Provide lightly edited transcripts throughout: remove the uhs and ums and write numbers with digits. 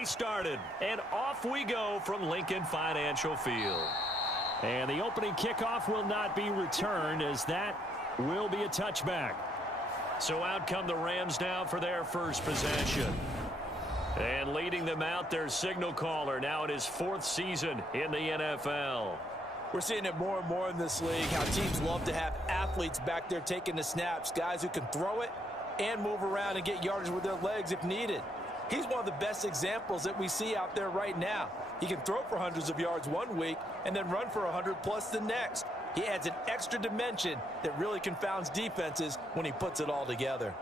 already started, and off we go from Lincoln Financial Field. And the opening kickoff will not be returned, as that will be a touchback. So out come the Rams now for their first possession. And leading them out, their signal caller, now in his 4th season in the NFL. We're seeing it more and more in this league, how teams love to have athletes back there taking the snaps, guys who can throw it and move around and get yardage with their legs if needed. He's one of the best examples that we see out there right now. He can throw for hundreds of yards one week and then run for 100+ the next. He adds an extra dimension that really confounds defenses when he puts it all together.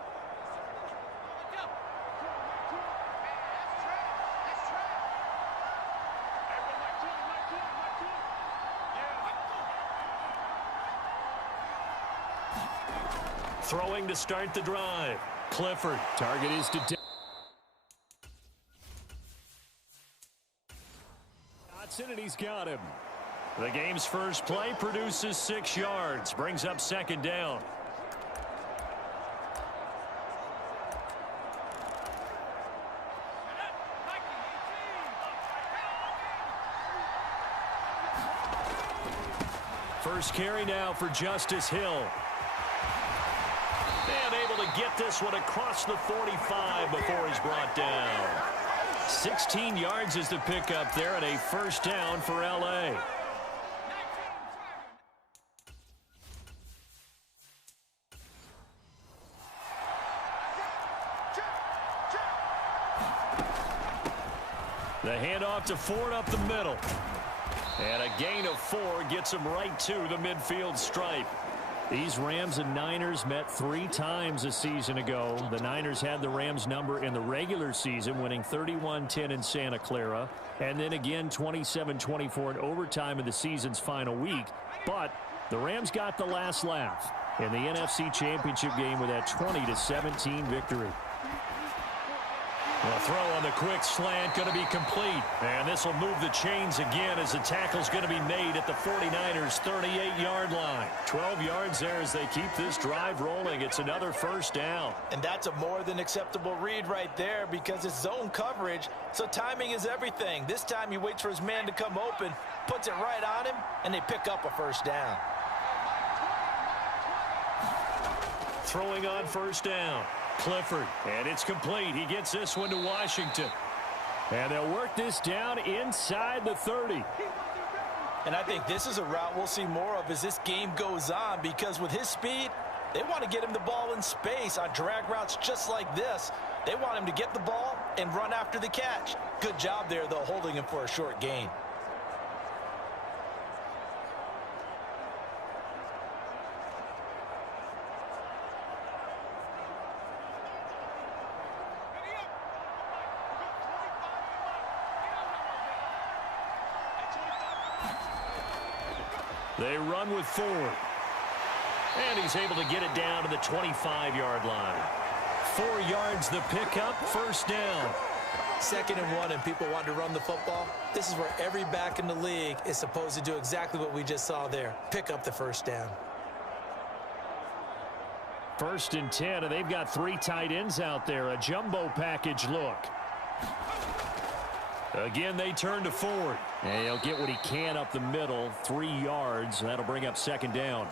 Throwing to start the drive. Clifford. Target is to Dotson, and he's got him. The game's first play produces 6 yards. Brings up 2nd down. First carry now for Justice Hill. And able to get this one across the 45 before he's brought down. 16 yards is the pickup there, and a first down for L.A. The handoff to Ford up the middle. And a gain of 4 gets him right to the midfield stripe. These Rams and Niners met 3 times a season ago. The Niners had the Rams number in the regular season, winning 31-10 in Santa Clara, and then again 27-24 in overtime in the season's final week. But the Rams got the last laugh in the NFC Championship game with that 20-17 victory. The throw on the quick slant going to be complete. And this will move the chains again as the tackle's going to be made at the 49ers' 38-yard line. 12 yards there as they keep this drive rolling. It's another first down. And that's a more than acceptable read right there because it's zone coverage, so timing is everything. This time he waits for his man to come open, puts it right on him, and they pick up a first down. Throwing on first down. Clifford, and it's complete. He gets this one to Washington. And they'll work this down inside the 30. And I think this is a route we'll see more of as this game goes on, because with his speed, they want to get him the ball in space on drag routes just like this. They want him to get the ball and run after the catch. Good job there, though, holding him for a short gain. They run with Ford. And he's able to get it down to the 25-yard line. 4 yards the pickup, first down. 2nd and 1, and people want to run the football. This is where every back in the league is supposed to do exactly what we just saw there. Pick up the first down. 1st and 10, and they've got 3 tight ends out there. A jumbo package look. Again, they turn to Ford. And he'll get what he can up the middle. 3 yards. That'll bring up 2nd down.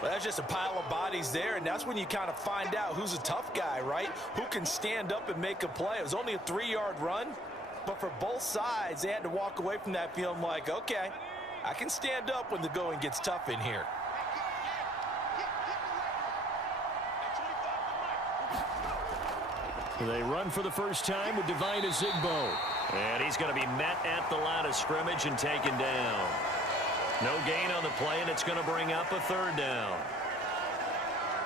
Well, that's just a pile of bodies there, and that's when you kind of find out who's a tough guy, right? Who can stand up and make a play. It was only a 3-yard run, but for both sides, they had to walk away from that feeling like, okay, I can stand up when the going gets tough in here. They run for the first time with Divine Azigbo. And he's going to be met at the line of scrimmage and taken down. No gain on the play, and it's going to bring up a 3rd down.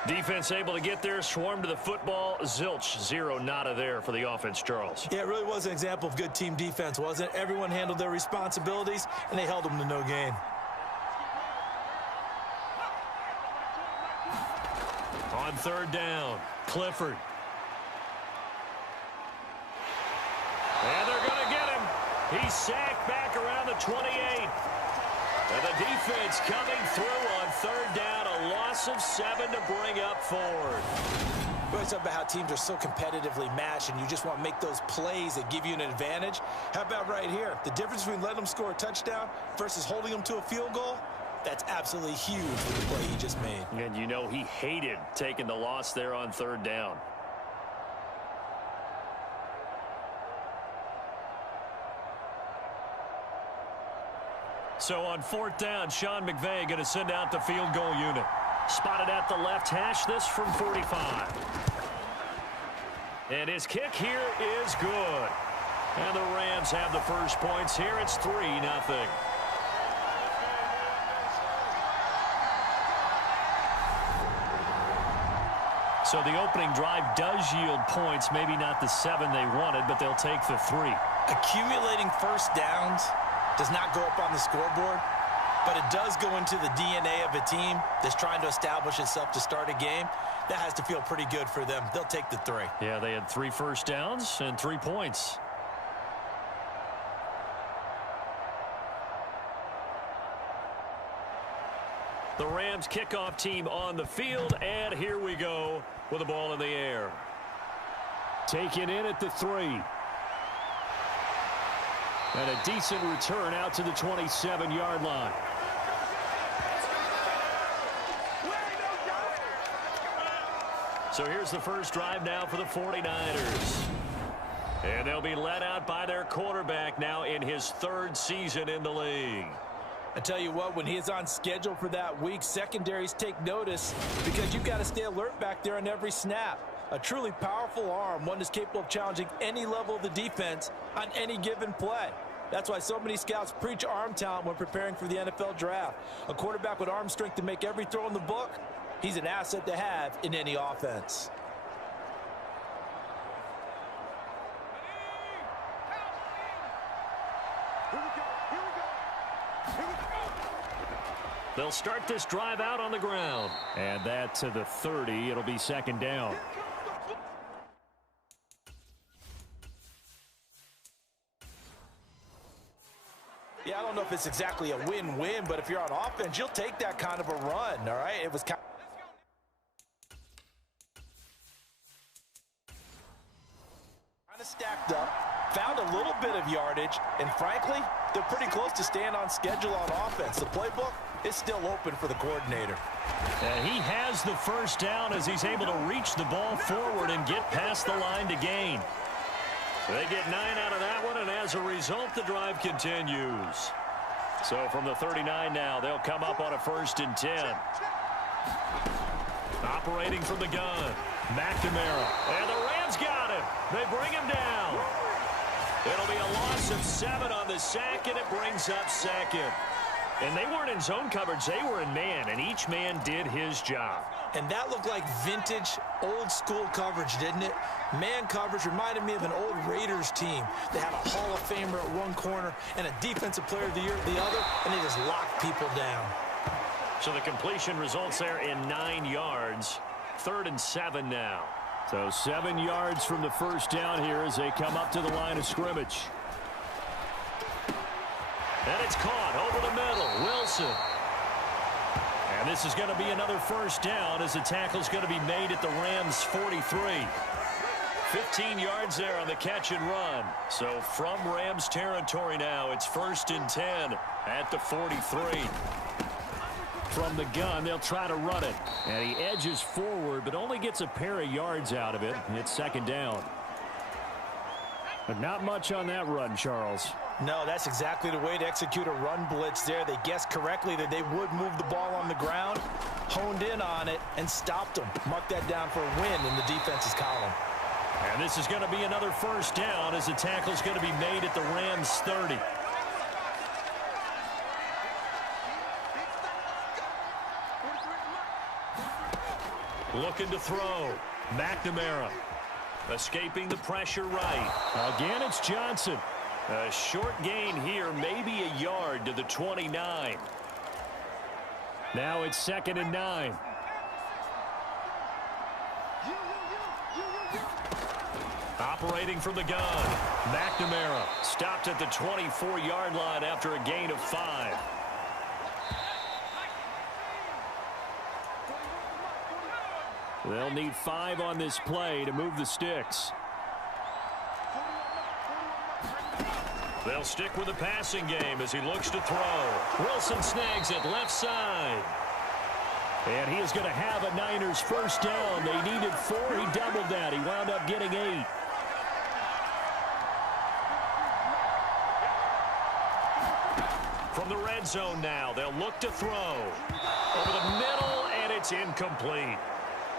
Defense able to get there, swarm to the football. Zilch, 0 nada there for the offense, Charles. Yeah, it really was an example of good team defense, wasn't it? Everyone handled their responsibilities, and they held them to no gain. On 3rd down, Clifford. And they're going to get him. He's sacked back around the 28. And the defense coming through on third down. A loss of 7 to bring up fourth. We always talk about how teams are so competitively matched, and you just want to make those plays that give you an advantage. How about right here? The difference between letting them score a touchdown versus holding them to a field goal, that's absolutely huge with the play he just made. And you know he hated taking the loss there on third down. So on fourth down, Sean McVay going to send out the field goal unit. Spotted at the left hash, this from 45. And his kick here is good. And the Rams have the first points here. It's 3-0. So the opening drive does yield points, maybe not the 7 they wanted, but they'll take the 3. Accumulating first downs does not go up on the scoreboard, but it does go into the DNA of a team that's trying to establish itself to start a game. That has to feel pretty good for them. They'll take the 3. Yeah, they had 3 first downs and 3 points. The Rams kickoff team on the field, and here we go with the ball in the air. Taken in at the 3. And a decent return out to the 27-yard line. So here's the first drive now for the 49ers. And they'll be led out by their quarterback now in his 3rd season in the league. I tell you what, when he is on schedule for that week, secondaries take notice because you've got to stay alert back there on every snap. A truly powerful arm, one that's capable of challenging any level of the defense on any given play. That's why so many scouts preach arm talent when preparing for the NFL draft. A quarterback with arm strength to make every throw in the book, he's an asset to have in any offense. They'll start this drive out on the ground. And that to the 30. It'll be second down. Yeah, I don't know if it's exactly a win-win, but if you're on offense, you'll take that kind of a run, all right? It was kind of stacked up, found a little bit of yardage, and frankly, they're pretty close to staying on schedule on offense. The playbook is still open for the coordinator. And he has the first down as he's able to reach the ball forward and get past the line to gain. They get 9 out of that one, and as a result, the drive continues. So from the 39 now, they'll come up on a 1st and 10. Operating from the gun, McNamara. And the Rams got him. They bring him down. It'll be a loss of 7 on the sack, and it brings up second. And they weren't in zone coverage. They were in man, and each man did his job. And that looked like vintage, old-school coverage, didn't it? Man coverage reminded me of an old Raiders team. They had a Hall of Famer at one corner and a Defensive Player of the Year at the other, and they just locked people down. So the completion results there in 9 yards. 3rd and 7 now. So 7 yards from the first down here as they come up to the line of scrimmage. And it's caught over the middle. Wilson. And this is going to be another first down as the tackle's going to be made at the Rams' 43. 15 yards there on the catch and run. So from Rams territory now, it's 1st and 10 at the 43. From the gun, they'll try to run it. And he edges forward, but only gets a pair of yards out of it. And it's 2nd down. But not much on that run, Charles. No, that's exactly the way to execute a run blitz there. They guessed correctly that they would move the ball on the ground, honed in on it, and stopped them. Mark that down for a win in the defense's column. And this is going to be another first down as the tackle's going to be made at the Rams' 30. Looking to throw. McNamara. Escaping the pressure right. Again, it's Johnson. A short gain here, maybe a yard to the 29. Now it's 2nd and 9. Operating from the gun. McNamara stopped at the 24-yard line after a gain of 5. They'll need 5 on this play to move the sticks. They'll stick with the passing game as he looks to throw. Wilson snags it left side. And he is going to have a Niners first down. They needed 4. He doubled that. He wound up getting 8. From the red zone now, they'll look to throw. Over the middle, and it's incomplete.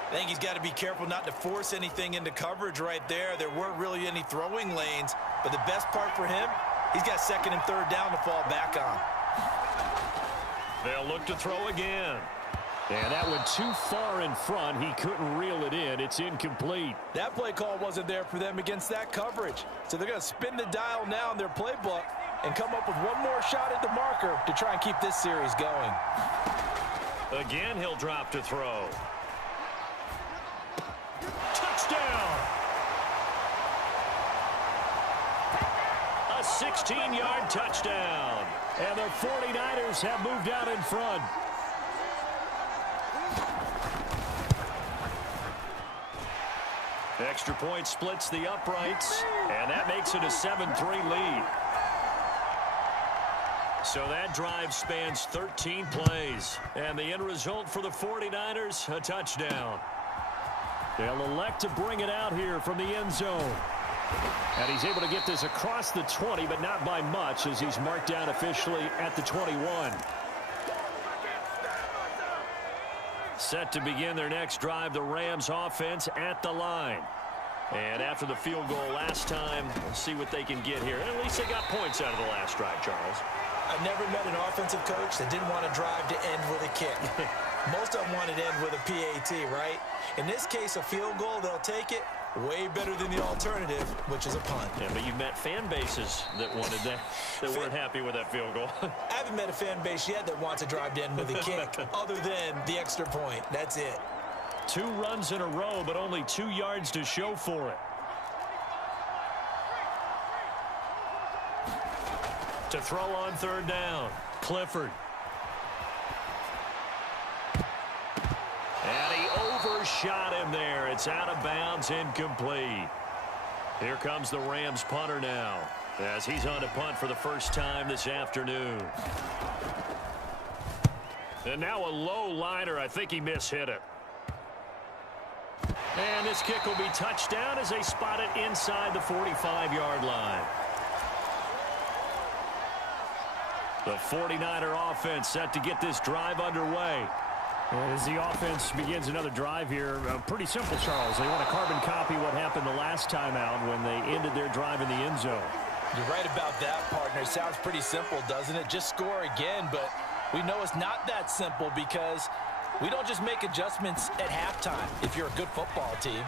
I think he's got to be careful not to force anything into coverage right there. There weren't really any throwing lanes, but the best part for him, he's got 2nd and 3rd down to fall back on. They'll look to throw again. And that went too far in front. He couldn't reel it in. It's incomplete. That play call wasn't there for them against that coverage. So they're going to spin the dial now in their playbook and come up with one more shot at the marker to try and keep this series going. Again, he'll drop to throw. Touchdown! A 16-yard touchdown. And the 49ers have moved out in front. Extra point splits the uprights, and that makes it a 7-3 lead. So that drive spans 13 plays, and the end result for the 49ers, a touchdown. They'll elect to bring it out here from the end zone. And he's able to get this across the 20, but not by much, as he's marked down officially at the 21. Set to begin their next drive, the Rams offense at the line. And after the field goal last time, we'll see what they can get here. And at least they got points out of the last drive, Charles. I've never met an offensive coach that didn't want to drive to end with a kick. Most of them wanted to end with a PAT, right? In this case, a field goal, they'll take it. Way better than the alternative, which is a punt. Yeah, but you've met fan bases that wanted that, that weren't happy with that field goal. I haven't met a fan base yet that wants to drive to end with a kick, other than the extra point. That's it. 2 runs in a row, but only 2 yards to show for it. To throw on 3rd down, Clifford. And he overshot him there. It's out of bounds, incomplete. Here comes the Rams punter now, as he's on to punt for the first time this afternoon. And now a low liner. I think he mishit it. And this kick will be touchdown as they spot it inside the 45-yard line. The 49er offense set to get this drive underway. As the offense begins another drive here, pretty simple, Charles. They want to carbon copy what happened the last time out when they ended their drive in the end zone. You're right about that, partner. It sounds pretty simple, doesn't it? Just score again, but we know it's not that simple because we don't just make adjustments at halftime if you're a good football team.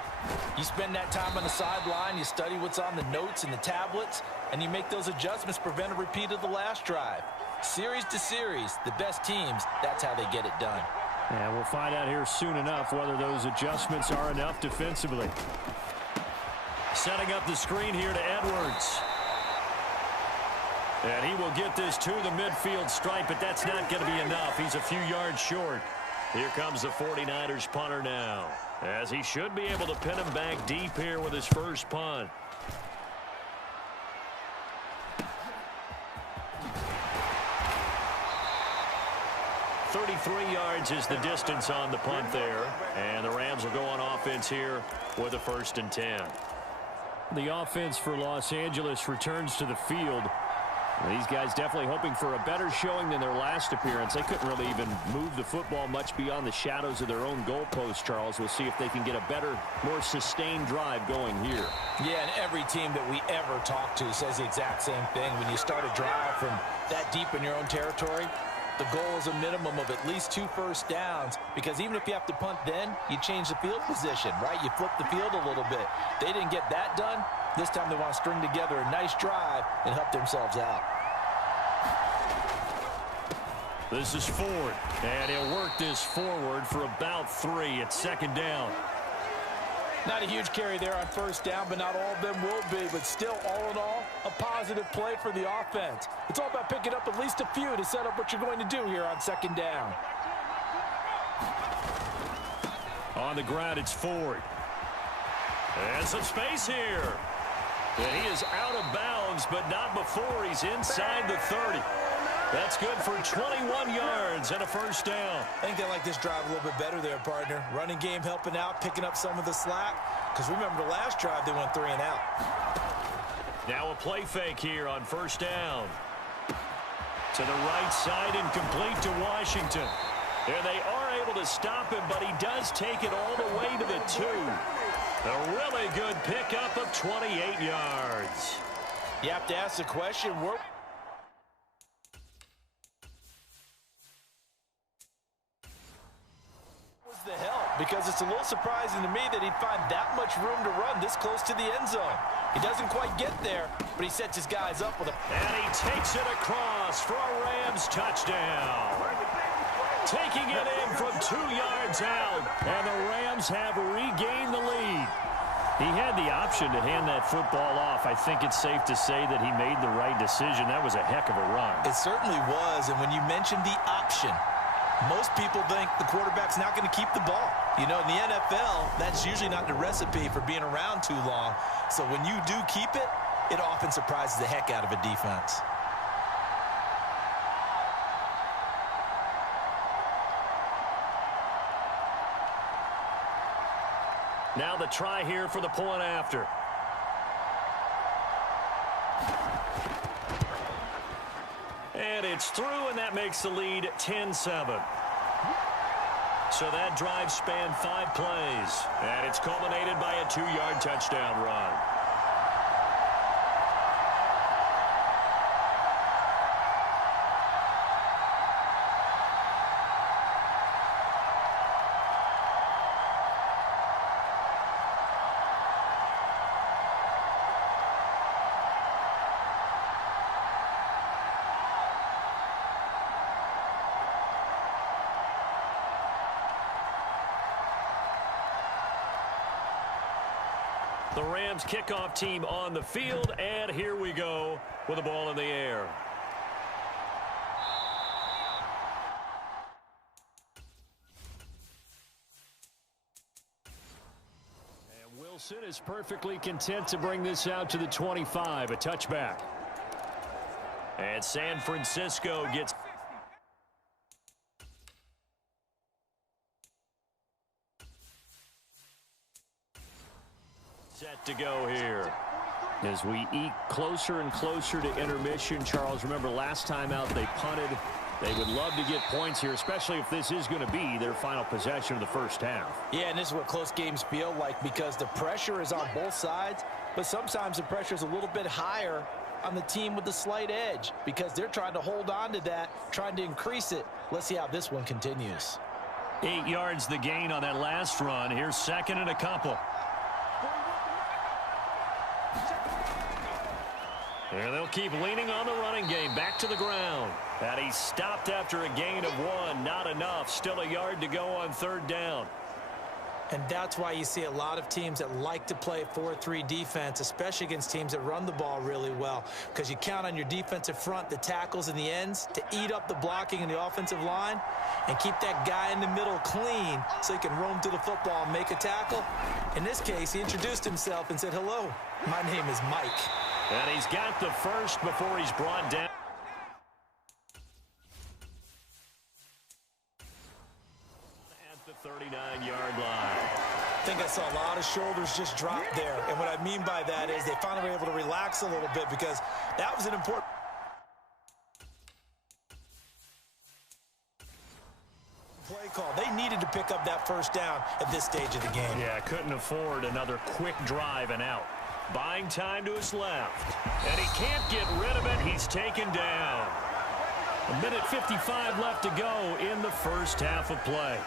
You spend that time on the sideline, you study what's on the notes and the tablets, and you make those adjustments to prevent a repeat of the last drive. Series to series, the best teams, that's how they get it done. And we'll find out here soon enough whether those adjustments are enough defensively. Setting up the screen here to Edwards. And he will get this to the midfield stripe, but that's not going to be enough. He's a few yards short. Here comes the 49ers punter now, as he should be able to pin him back deep here with his first punt. .33 yards is the distance on the punt there, and the Rams will go on offense here with a 1st and 10. The offense for Los Angeles returns to the field. These guys definitely hoping for a better showing than their last appearance. They couldn't really even move the football much beyond the shadows of their own goalpost, Charles. We'll see if they can get a better, more sustained drive going here. Yeah, and every team that we ever talk to says the exact same thing. When you start a drive from that deep in your own territory, the goal is a minimum of at least 2 first downs, because even if you have to punt then, you change the field position, right? You flip the field a little bit. They didn't get that done. This time they want to string together a nice drive and help themselves out. This is Ford, and he'll work this forward for about 3 at 2nd down. Not a huge carry there on 1st down, but not all of them will be. But still, all in all, a positive play for the offense. It's all about picking up at least a few to set up what you're going to do here on 2nd down. On the ground, it's Ford. And some space here. And he is out of bounds, but not before he's inside the 30. That's good for 21 yards and a first down. I think they like this drive a little bit better there, partner. Running game helping out, picking up some of the slack. Because remember, the last drive, they went 3 and out. Now a play fake here on first down. To the right side and complete to Washington. There they are able to stop him, but he does take it all the way to the 2. A really good pickup of 28 yards. You have to ask the question, where was the help? Because it's a little surprising to me that he'd find that much room to run this close to the end zone. He doesn't quite get there, but he sets his guys up with a... And he takes it across for a Rams touchdown. Taking it in from 2 yards out, and the Rams have regained the lead. He had the option to hand that football off. I think it's safe to say that he made the right decision. That was a heck of a run. It certainly was, and when you mentioned the option, most people think the quarterback's not going to keep the ball. You know, in the NFL, that's usually not the recipe for being around too long. So when you do keep it, it often surprises the heck out of a defense. Now the try here for the point after. And it's through, and that makes the lead 10-7. So that drive spanned 5 plays, and it's culminated by a 2-yard touchdown run. The Rams kickoff team on the field, and here we go with the ball in the air. And Wilson is perfectly content to bring this out to the 25, a touchback. And San Francisco gets... set to go here. As we eke closer and closer to intermission, Charles, remember last time out they punted. They would love to get points here, especially if this is going to be their final possession of the first half. Yeah, and this is what close games feel like because the pressure is on both sides, but sometimes the pressure is a little bit higher on the team with the slight edge because they're trying to hold on to that, trying to increase it. Let's see how this one continues. 8 yards the gain on that last run. Here's second and a couple. And they'll keep leaning on the running game. Back to the ground. And he stopped after a gain of 1. Not enough. Still a yard to go on third down. And that's why you see a lot of teams that like to play 4-3 defense, especially against teams that run the ball really well, because you count on your defensive front, the tackles and the ends, to eat up the blocking in the offensive line and keep that guy in the middle clean so he can roam to the football and make a tackle. In this case, he introduced himself and said, "Hello, my name is Mike." And he's got the first before he's brought down. At the 39-yard line. I think I saw a lot of shoulders just drop there. And what I mean by that is they finally were able to relax a little bit because that was an important play call. They needed to pick up that first down at this stage of the game. Yeah, couldn't afford another quick drive and out. Buying time to his left. And he can't get rid of it. He's taken down. 1:55 left to go in the first half of play.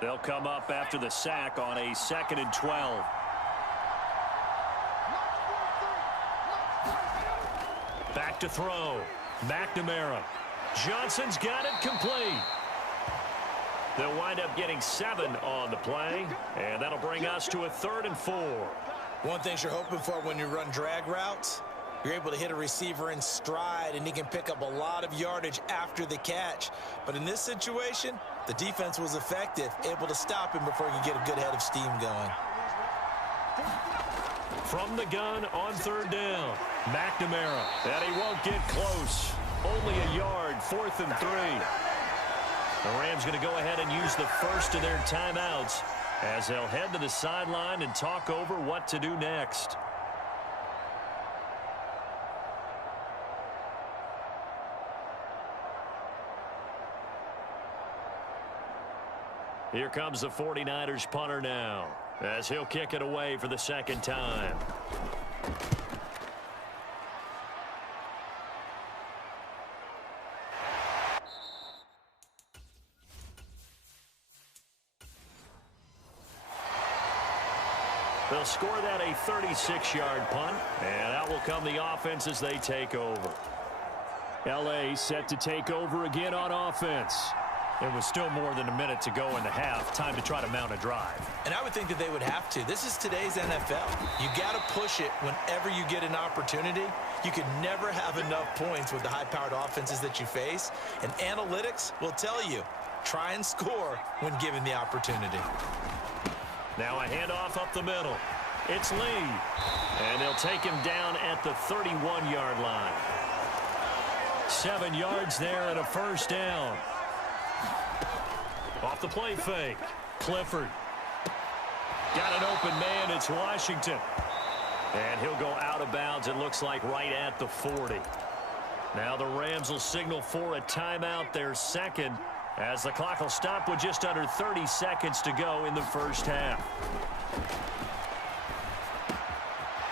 They'll come up after the sack on a 2nd and 12. Back to throw. McNamara. Johnson's got it complete. They'll wind up getting 7 on the play, and that'll bring us to a 3rd and 4. One thing you're hoping for when you run drag routes, you're able to hit a receiver in stride, and he can pick up a lot of yardage after the catch. But in this situation, the defense was effective, able to stop him before he could get a good head of steam going. From the gun on 3rd down, McNamara. And he won't get close. Only a yard, 4th and 3. The Rams going to go ahead and use the first of their timeouts as they'll head to the sideline and talk over what to do next. Here comes the 49ers punter now as he'll kick it away for the 2nd time. They'll score that a 36-yard punt, and out will come the offense as they take over. L.A. set to take over again on offense. It was still more than a minute to go in the half. Time to try to mount a drive. And I would think that they would have to. This is today's NFL. You got to push it whenever you get an opportunity. You can never have enough points with the high-powered offenses that you face. And analytics will tell you, try and score when given the opportunity. Now a handoff up the middle. It's Lee. And they'll take him down at the 31-yard line. 7 yards there and a 1st down. Off the play fake. Clifford. Got an open man. It's Washington. And he'll go out of bounds, it looks like, right at the 40. Now the Rams will signal for a timeout, their 2nd, as the clock will stop with just under 30 seconds to go in the 1st half.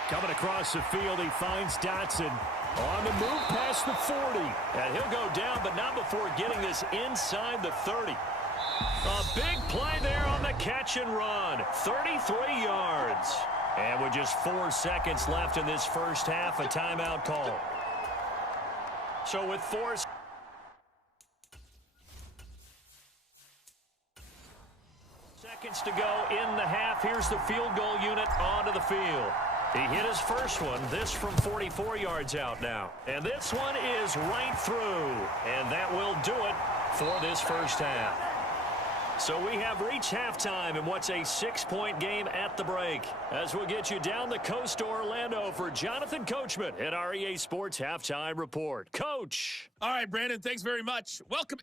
Coming across the field, he finds Dotson. On the move past the 40. And he'll go down, but not before getting this inside the 30. A big play there on the catch and run. 33 yards. And with just 4 seconds left in this 1st half, a timeout call. So with 4 seconds to go in the half, here's the field goal unit onto the field. He hit his first one, this from 44 yards out now. And this one is right through. And that will do it for this 1st half. So we have reached halftime in what's a 6-point game at the break. As we'll get you down the coast to Orlando for Jonathan Coachman at our EA Sports Halftime Report. Coach. All right, Brandon, thanks very much. Welcome